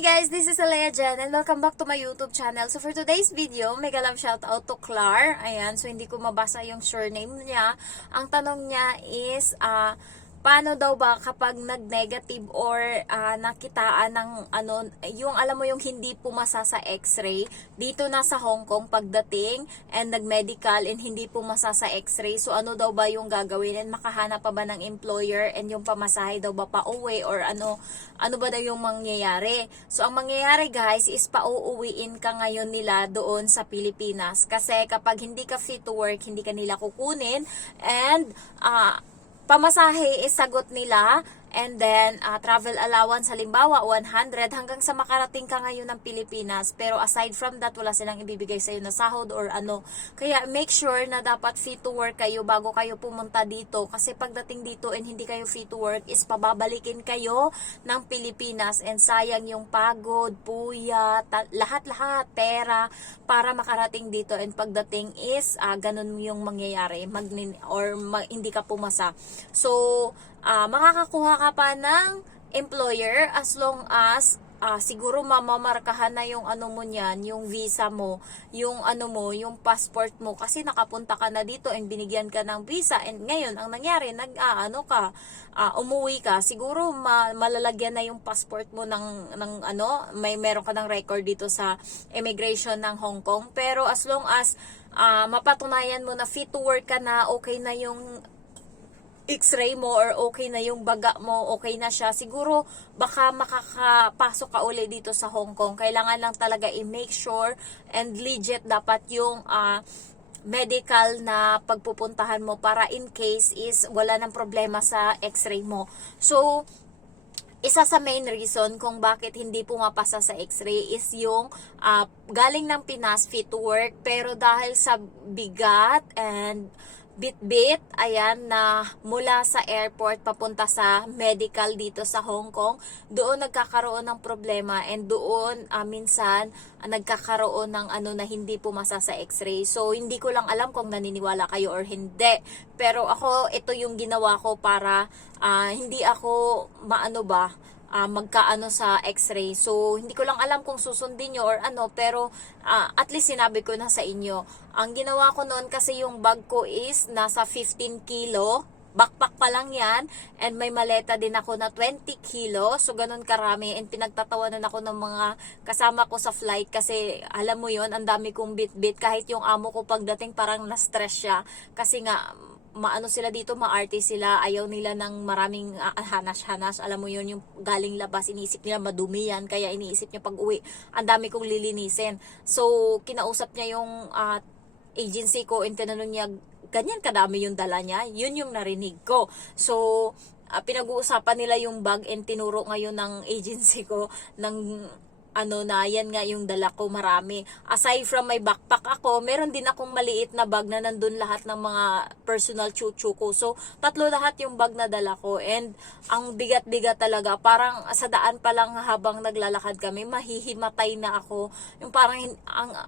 Hi guys, this is Alea Jen and welcome back to my YouTube channel. So for today's video, mega love shout out to Clar. Ayan, so hindi ko mabasa yung surname niya. Ang tanong niya is, paano daw ba kapag nag-negative or nakitaan ng ano, yung alam mo yung hindi pumasa sa x-ray dito na sa Hong Kong pagdating and nag-medical and hindi pumasa sa x-ray. So ano daw ba yung gagawin and makahanap pa ba ng employer and yung pamasahe daw ba pa uwi or ano ba daw yung mangyayari. So ang mangyayari guys is pauuwiin ka ngayon nila doon sa Pilipinas kasi kapag hindi ka fit to work, hindi ka nila kukunin and pamasahe is sagot nila and then travel allowance halimbawa 100 hanggang sa makarating ka ngayon ng Pilipinas, pero aside from that wala silang ibibigay sa iyo na sahod or ano. Kaya make sure na dapat fit to work kayo bago kayo pumunta dito kasi pagdating dito and hindi kayo fit to work is pababalikin kayo ng Pilipinas and sayang yung pagod, puyat, lahat-lahat, pera para makarating dito and pagdating is ganun yung mangyayari hindi ka pumasa. So makakakuha ka pa ng employer as long as siguro mamamarkahan na yung ano mo niyan, yung visa mo, yung ano mo, yung passport mo kasi nakapunta ka na dito and binigyan ka ng visa and ngayon ang nangyari umuwi ka, siguro malalagyan na yung passport mo ng meron ka ng record dito sa immigration ng Hong Kong, pero as long as mapatunayan mo na fit to work ka na, okay na yung x-ray mo or okay na yung baga mo, okay na siya, siguro baka makakapasok ka uli dito sa Hong Kong. Kailangan lang talaga i-make sure and legit dapat yung medical na pagpupuntahan mo para in case is wala ng problema sa x-ray mo. So isa sa main reason kung bakit hindi pumapasa sa x-ray is yung galing ng Pinas fit to work, pero dahil sa bigat and bit-bit, ayan, na mula sa airport papunta sa medical dito sa Hong Kong, doon nagkakaroon ng problema and doon minsan nagkakaroon ng na hindi pumasa sa x-ray. So hindi ko lang alam kung naniniwala kayo or hindi, pero ako ito yung ginawa ko para hindi ako magkaano sa x-ray. So, hindi ko lang alam kung susundin nyo or ano, pero at least sinabi ko na sa inyo. Ang ginawa ko noon kasi yung bag ko is nasa 15 kilo. Backpack pa lang yan. And may maleta din ako na 20 kilo. So, ganun karami. And pinagtatawanan ako ng mga kasama ko sa flight kasi alam mo yon, ang dami kong bit-bit. Kahit yung amo ko pagdating parang na-stress siya. Kasi nga, maano sila dito, maarte sila, ayaw nila ng maraming hanas-hanas, alam mo yun, yung galing labas, iniisip nila madumi yan, kaya iniisip niya pag uwi, ang dami kong lilinisin. So, kinausap niya yung agency ko and tinanong niya, ganyan kadami yung dala niya, yun yung narinig ko. So, pinag-uusapan nila yung bag and tinuro ngayon ng agency ko ng na yan nga yung dala ko, marami. Aside from my backpack ako, meron din akong maliit na bag na nandun lahat ng mga personal chuchu ko. So, tatlo lahat yung bag na dala ko and ang bigat-bigat talaga. Parang sa daan pa lang habang naglalakad kami, mahihimatay na ako. Yung parang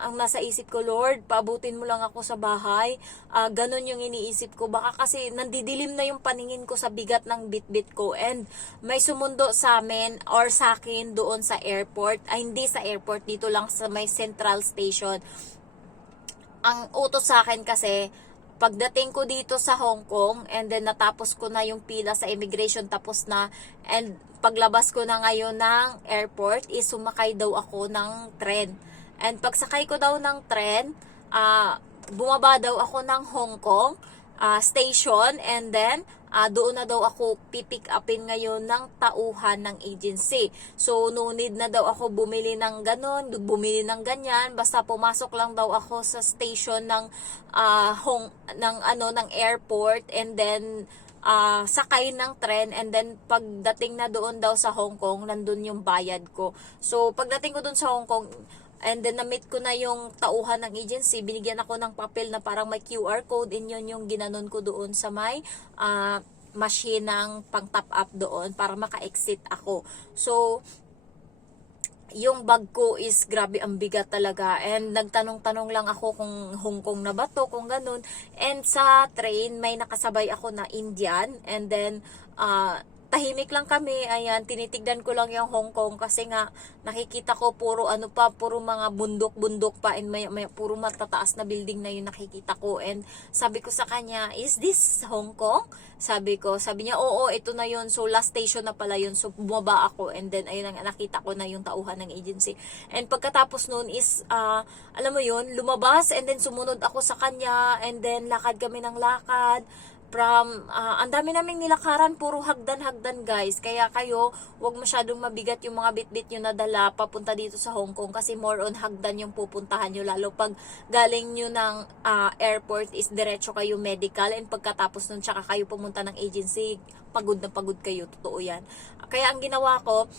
ang nasa isip ko, Lord, paabutin mo lang ako sa bahay. Ganon yung iniisip ko. Baka kasi nandidilim na yung paningin ko sa bigat ng bit-bit ko and may sumundo sa amin or sa akin doon sa airport. Hindi sa airport, dito lang sa may central station. Ang utos sa akin kasi, pagdating ko dito sa Hong Kong and then natapos ko na yung pila sa immigration, tapos na, and paglabas ko na ngayon ng airport is sumakay daw ako ng tren. And pagsakay ko daw ng tren, bumaba daw ako ng Hong Kong station and then doon na daw ako pipick upin ngayon ng tauhan ng agency. So, no need na daw ako bumili ng ganon, bumili ng ganyan. Basta pumasok lang daw ako sa station ng ng airport and then sakay ng tren and then pagdating na doon daw sa Hong Kong, nandun yung bayad ko. So, pagdating ko doon sa Hong Kong, and then na-meet ko na yung tauhan ng agency, binigyan ako ng papel na parang may QR code, and yun yung ginanon ko doon sa may machine ng pang top up doon para maka-exit ako. So, yung bag ko is grabe ang bigat talaga and nagtanong-tanong lang ako kung Hong Kong na ba to, kung ganun. And sa train may nakasabay ako na Indian and then tahimik lang kami, ayan, tinitignan ko lang yung Hong Kong kasi nga nakikita ko puro ano pa, puro mga bundok-bundok pa and may puro matataas na building na yung nakikita ko. And sabi ko sa kanya, is this Hong Kong? Sabi niya, oo, ito na yun. So last station na pala yun. So bumaba ako and then ayun ang nakita ko na yung tauhan ng agency. And pagkatapos noon is, alam mo yun, lumabas and then sumunod ako sa kanya and then lakad kami ng lakad. Ang dami naming nilakaran, puro hagdan-hagdan guys. Kaya kayo, wag masyadong mabigat yung mga bit-bit nyo na dala papunta dito sa Hong Kong kasi more on hagdan yung pupuntahan nyo. Lalo pag galing nyo ng airport is diretso kayo medical and pagkatapos nun tsaka kayo pumunta ng agency, pagod na pagod kayo. Totoo yan. Kaya ang ginawa ko,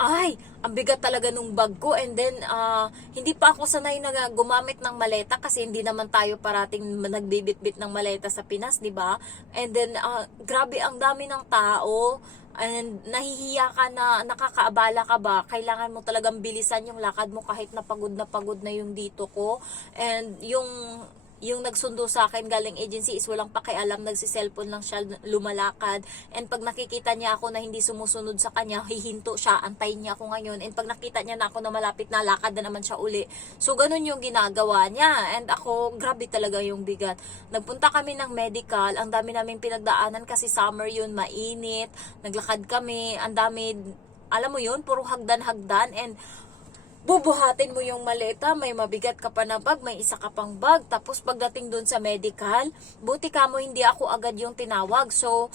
ay, ang bigat talaga nung bag ko and then hindi pa ako sanay na gumamit ng maleta kasi hindi naman tayo parating nagbibit-bit ng maleta sa Pinas, 'di ba? And then grabe ang dami ng tao and nahihiya ka na nakakaabala ka ba? Kailangan mo talagang bilisan yung lakad mo kahit na pagod na yung dito ko. And yung nagsundo sa akin galing agency is walang pakialam, nagsi-cellphone lang siya lumalakad. And pag nakikita niya ako na hindi sumusunod sa kanya, hihinto siya, antayin niya ako ngayon. And pag nakita niya na ako na malapit na, lakad na naman siya uli. So ganun yung ginagawa niya. And ako, grabe talaga yung bigat. Nagpunta kami ng medical, ang dami naming pinagdaanan kasi summer yun, mainit. Naglakad kami, ang dami, alam mo yun, puro hagdan-hagdan and bubuhatin mo yung maleta, may mabigat ka pa na bag, may isa ka pang bag, tapos pagdating dun sa medical, buti ka mo hindi ako agad yung tinawag, so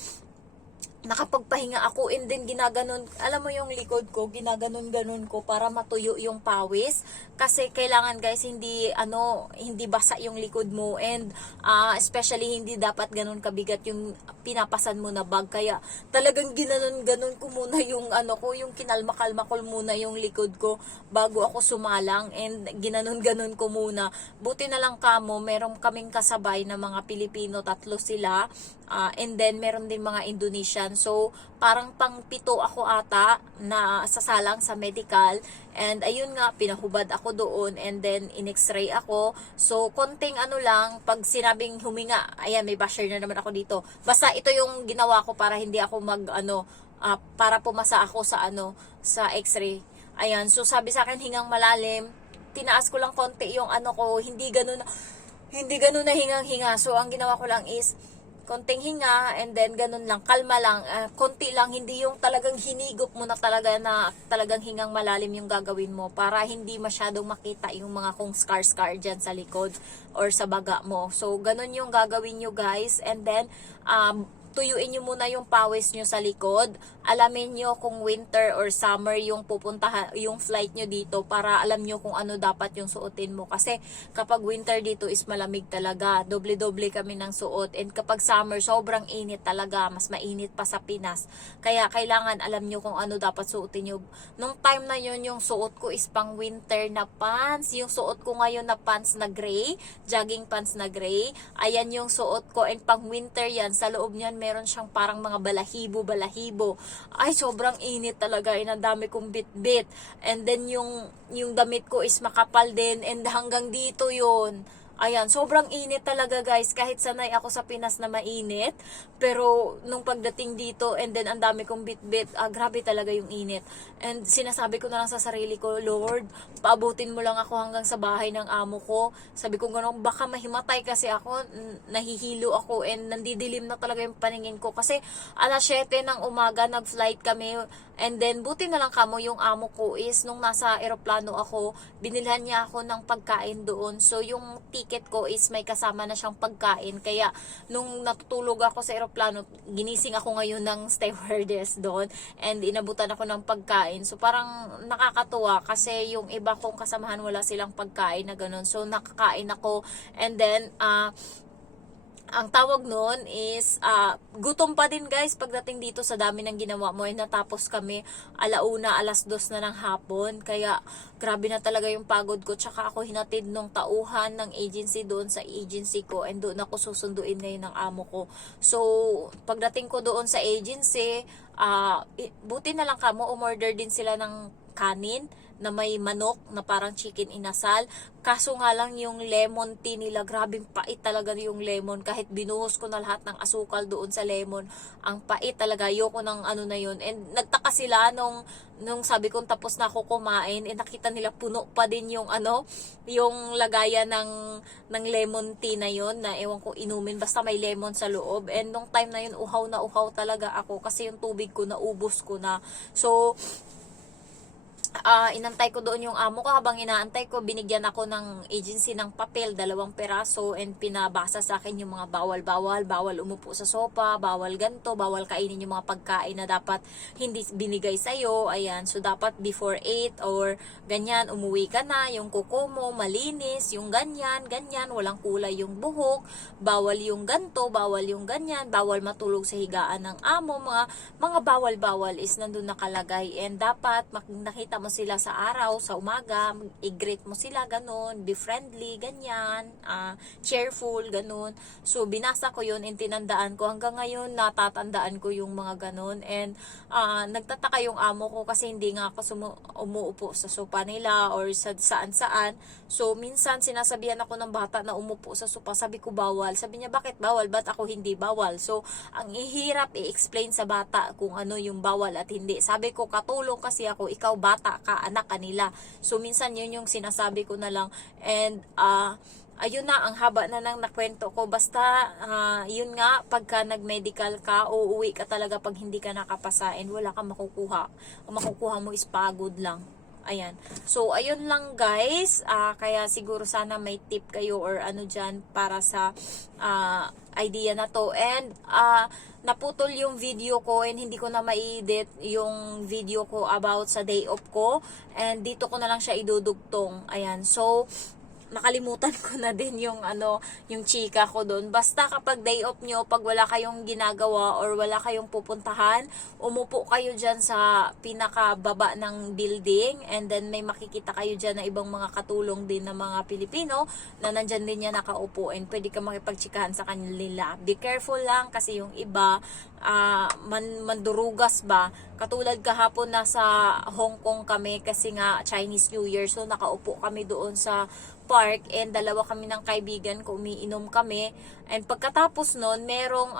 nakapagpahinga ako and then ginaganon, alam mo yung likod ko, ginaganon-ganon ko para matuyo yung pawis kasi kailangan guys hindi basa yung likod mo and especially hindi dapat ganon kabigat yung pinapasan mo na bag, kaya talagang ginanon-ganon ko muna yung yung kinalma-kalma ko muna yung likod ko bago ako sumalang and ginanon-ganon ko muna. Buti na lang kamo, meron kaming kasabay na mga Pilipino, 3 sila. And then meron din mga Indonesian. So parang pang-7 ako ata na sasalang sa medical. And ayun nga, pinahubad ako doon and then in-x-ray ako. So konting lang, pag sinabing huminga, ayan, may basher na naman ako dito. Basta ito yung ginawa ko para hindi ako para pumasa ako sa sa x-ray. Ayan, so sabi sa akin hingang malalim. Tinaas ko lang konti yung ko, hindi ganun na hingang-hinga. So ang ginawa ko lang is konting hinga and then ganun lang, kalma lang, konti lang, hindi yung talagang hinigop mo na talagang hingang malalim yung gagawin mo para hindi masyadong makita yung mga kung scar dyan sa likod or sa baga mo. So ganun yung gagawin nyo guys and then tuyuin nyo muna yung pawis nyo sa likod. Alamin nyo kung winter or summer yung yung flight nyo dito para alam nyo kung ano dapat yung suotin mo. Kasi kapag winter dito is malamig talaga. Doble-doble kami ng suot. And kapag summer, sobrang init talaga. Mas mainit pa sa Pinas. Kaya kailangan alam nyo kung ano dapat suotin nyo. Nung time na yun, yung suot ko is pang winter na pants. Yung suot ko ngayon na pants na gray, jogging pants na gray. Ayan yung suot ko. And pang winter yan, sa loob nyan meron siyang parang mga balahibo. Ay, sobrang init talaga. Ang dami kong bit-bit. And then, yung damit ko is makapal din. And hanggang dito yun. Ayan, sobrang init talaga guys. Kahit sanay ako sa Pinas na mainit. Pero, nung pagdating dito, and then ang dami kong bit-bit, grabe talaga yung init. And sinasabi ko na lang sa sarili ko, Lord, paabutin mo lang ako hanggang sa bahay ng amo ko. Sabi ko gano'n, baka mahimatay kasi ako, nahihilo ako, and nandidilim na talaga yung paningin ko. Kasi, 7:00 ng umaga, nag-flight kami, and then, buti na lang kamo, yung amo ko is, nung nasa eroplano ako, binilhan niya ako ng pagkain doon. So, yung ticket ko is may kasama na siyang pagkain. Kaya, nung natutulog ako sa eroplano, ginising ako ngayon ng stewardess doon, and inabutan ako ng pagkain. So, parang nakakatuwa kasi yung iba kong kasamahan wala silang pagkain na ganun. So, nakakain ako, and then, ang tawag nun is gutom pa din guys pagdating dito sa dami ng ginawa mo. Natapos kami 2:00 na ng hapon, kaya grabe na talaga yung pagod ko. Tsaka ako hinatid nung tauhan ng agency doon sa agency ko, and doon ako susunduin ngayon ng amo ko. So pagdating ko doon sa agency, buti na lang kamo, umorder din sila ng kanin na may manok na parang chicken inasal. Kaso nga lang yung lemon tea nila, grabing pait talaga yung lemon. Kahit binuhos ko na lahat ng asukal doon sa lemon, ang pait talaga. Ayoko ng ano na yun. And nagtaka sila nung sabi kong tapos na ako kumain, nakita nila puno pa din yung yung lagayan ng lemon tea na yun, na ewan ko inumin, basta may lemon sa loob. And nung time na yun, uhaw na uhaw talaga ako kasi yung tubig ko naubos ko na. So, inantay ko doon yung amo ko. Habang inaantay ko, binigyan ako ng agency ng papel, 2 peraso, and pinabasa sa akin yung mga bawal umupo sa sopa, bawal ganto, bawal kainin yung mga pagkain na dapat hindi binigay sa'yo. Ayan, so dapat before 8 or ganyan, umuwi ka na, yung kuko mo malinis, yung ganyan, walang kulay yung buhok, bawal yung ganto, bawal yung ganyan, bawal matulog sa higaan ng amo, mga bawal is nandun nakalagay. And dapat nakita mo sila sa araw, sa umaga, i-greet mo sila, ganun, be friendly, ganyan, cheerful, ganun. So, binasa ko yun and tinandaan ko. Hanggang ngayon, natatandaan ko yung mga ganun. And, nagtataka yung amo ko kasi hindi nga ako umuupo sa sopa nila or sa saan-saan. So, minsan, sinasabihan ako ng bata na umupo sa sopa. Sabi ko, bawal. Sabi niya, bakit bawal? Ba't ako hindi bawal? So, ang ihirap i-explain sa bata kung ano yung bawal at hindi. Sabi ko, katulong kasi ako, ikaw bata ka, anak kanila. So, minsan yun yung sinasabi ko na lang. And, ayun na, ang haba na ng nakwento ko. Basta, yun nga, pagka nag-medical ka, uuwi ka talaga pag hindi ka nakapasa and wala kang makukuha. Ang makukuha mo is pagod lang. Ayan. So, ayun lang guys. Kaya siguro sana may tip kayo or ano dyan para sa idea na to. And, naputol yung video ko and hindi ko na ma-edit yung video ko about sa day off ko. And dito ko na lang siya idudugtong. Ayan. So, nakalimutan ko na din yung yung chika ko doon. Basta kapag day off nyo, pag wala kayong ginagawa or wala kayong pupuntahan, umupo kayo dyan sa pinakababa ng building and then may makikita kayo dyan na ibang mga katulong din na mga Pilipino na nandyan din yan nakaupo and pwede ka makipagchikahan sa kanila. Be careful lang kasi yung iba mandurugas ba. Katulad kahapon nasa Hong Kong kami kasi nga Chinese New Year, so nakaupo kami doon sa park and 2 kami ng kaibigan ko, umiinom kami. And pagkatapos nun, merong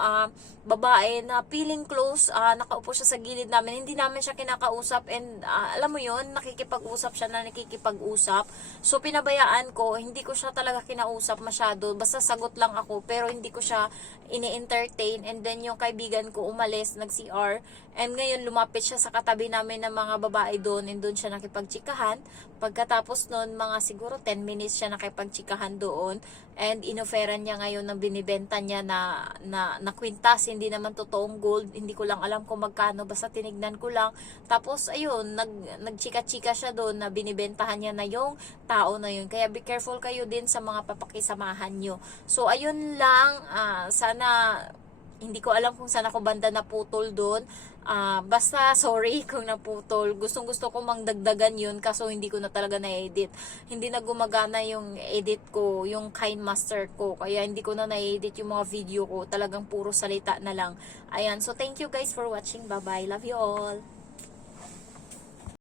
babae na feeling close, nakaupo siya sa gilid namin. Hindi namin siya kinakausap and alam mo yun, nakikipag-usap siya na nakikipag-usap. So pinabayaan ko, hindi ko siya talaga kinausap masyado. Basta sagot lang ako, pero hindi ko siya ini-entertain. And then yung kaibigan ko umalis, nag-CR. And ngayon lumapit siya sa katabi namin ng mga babae doon and doon siya nakipagtsikahan. Pagkatapos nun, mga siguro 10 minutes siya nakipagtsikahan doon. And inoferan niya ngayon ng binibenta niya na kwintas, hindi naman totoong gold. Hindi ko lang alam kung magkano, basta tinignan ko lang. Tapos ayun, nagchika-chika siya doon na binibentahan niya na yung tao na yun. Kaya be careful kayo din sa mga papakisamahan nyo. So ayun lang, sana, hindi ko alam kung saan ako banda naputol doon. Basta sorry kung naputol. Gustong gusto ko mangdagdagan yun kaso hindi ko na talaga na-edit. Hindi na gumagana yung edit ko, yung KineMaster ko. Kaya hindi ko na na-edit yung mga video ko. Talagang puro salita na lang. Ayan, so thank you guys for watching. Bye bye. Love you all.